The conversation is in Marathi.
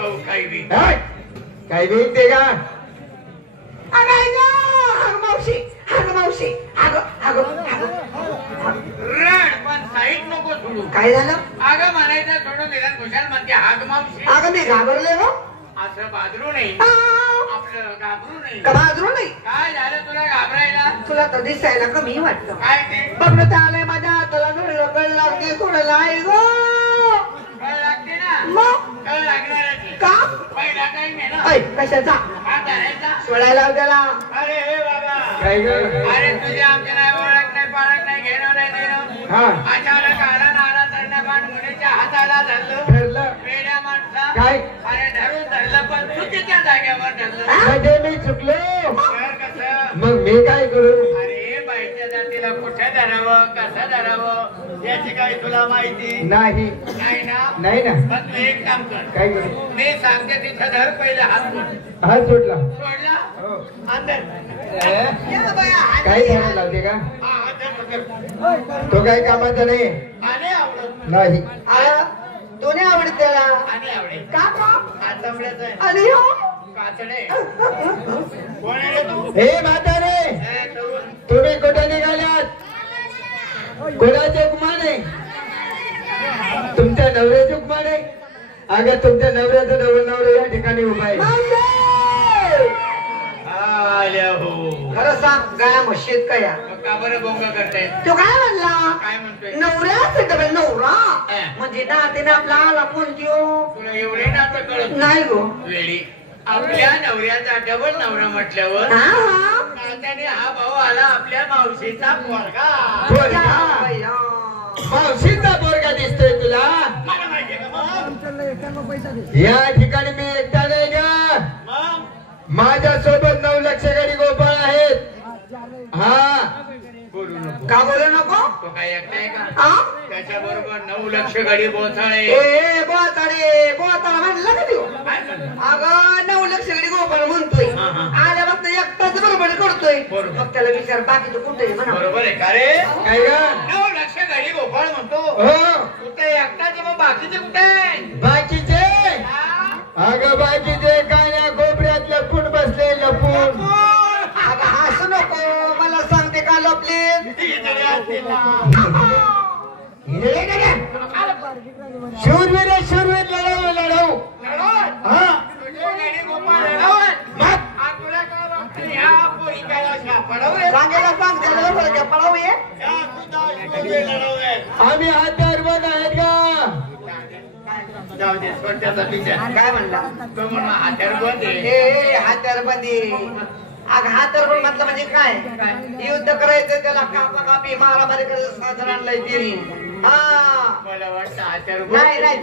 भाऊ काही बी काय बी ते का मावशी मावशी रड पण साईड नको सोडू. काय झालं? अगं म्हणायचं सोडून निदान खुशाल म्हणते हाग मावशी. अगं मी घाबरले हो. असं बाजरू नाही, आपलं घाबरू नाही. का घाबरू नाही? काय झालं तुला घाबरायला? तुला तर दिसायला कमी वाटतं. काय ते बघत आलंय माझ्या हाताला कळ लागते थोडं नाही ग. कळ लागते ना? मग कळ लागणारच का? पहिला टाइम आहे ना. कशाचा? हा धरायचा. सोडायला त्याला. अरे हे बाबा, काय ग अरे तुझी आमची नाही ओळख नाही पाळख नाही घेणं नाही देणं. हा अचानक आला नारा चढण्यापाठ मुलीच्या हाताला धरलं. ठरलं वेड्या माणसा. काय अरे धरलं पण चुकीच्या जागेवर धरलं. म्हणजे मी चुकलो तर कसं? मग मी काय करू अरे बाईच्या जातीला कुठे धरावं कसं धरावं याची काही तुला माहिती नाही नाही ना? नाही ना पण तू एक काम कर, काय करू मी सांगते तिथं धर पहिले हात सोड. हात सोडला सोडला हो. अंदर ये बाया, हात काय दे. धरायला लावते का हा हात धर. तो काय कामाचा नाही आणि आवडत नाही आ, तो नाही आवडत त्याला. आणि आवडेल का का? हा चमड्याचं आहे. आणि हो काचडे कोण आहे रे तू? हे म्हातारे ए, तरुण. तुम्ही कुठे निघाल्यात कोणाचे उपमाने तुमच्या नवऱ्याचे उपमाने अगं तुमच्या नवऱ्याचं नवरा या ठिकाणी उभा आहे आल्या हो. खरं सांग गाया म्हशीत का या? मग का बरं बोंग करताय? तो काय म्हणला? काय म्हणतोय? नवऱ्याच डबल नवरा हा. म्हणजे नातीने आपला आला कोणती हो? तुला एवढे नातं कळत नाही गो. वेळी आपल्या नवऱ्याचा डबल नवरा म्हटल्यावर हा हा नात्याने हा भाऊ आला आपल्या मावशीचा पोरगा. पोरगा? मावशीचा पोरगा दिसतोय तुला मला माहितीये का मग? या ठिकाणी मी एकटा नाही का मग माझ्या सोबत 9 लक्ष गडी गोपाळ आहेत हा बोलू नको. का बोलू नको? तो काय एकटा आहे का? आ? त्याच्या बरोबर 9 लक्ष गाडी बोथाळे. ए बोताडे बोताडा म्हणला का तू? काय म्हणतो? अगं 9 लक्ष गडी गोपाळ म्हणतोय. हा, हा. आल्या फक्त एकटाच बरोबर करतोय. बरोबर. मग त्याला विचार बाकीचं कुठे म्हणा. बरोबर आहे का रे? काय ग 9 लक्ष गाडी गोपाळ म्हणतो. हो कुठे एकटाच मग बाकीचे कुठे आहे? बाकीचे हा? अगं बाकीचे कान्या कोपऱ्यात लपून बसले लपून अगं हसू नको. मला सांगते का लपली? इकडे असतील ना. शूरवीर शूरवीर लढाऊ लढाऊ लढवत? हा तुझे गाडी गोपाळ लढवत? मग आ, तुला काय वाटतं? ह्या पोरी काय अशा पडवल्या? सांगायला सांग त्याला बरं का पळावं ये. ह्या सुद्धा शोधे लढवल्यात. आम्ही हत्यार बंद आहेत का जाऊ दे, स्वतःचा विचार. काय म्हणला? तो म्हणला हात्यार बंद आहे. ए हात्यार बंदी. अग हात्यार बंद म्हटलं म्हणजे काय? युद्ध करायचं त्याला कापा कापी मारामारी करायचं साधारण लय तिरी. हा मला वाटतं हात्यार बंद नाही आहे. नाही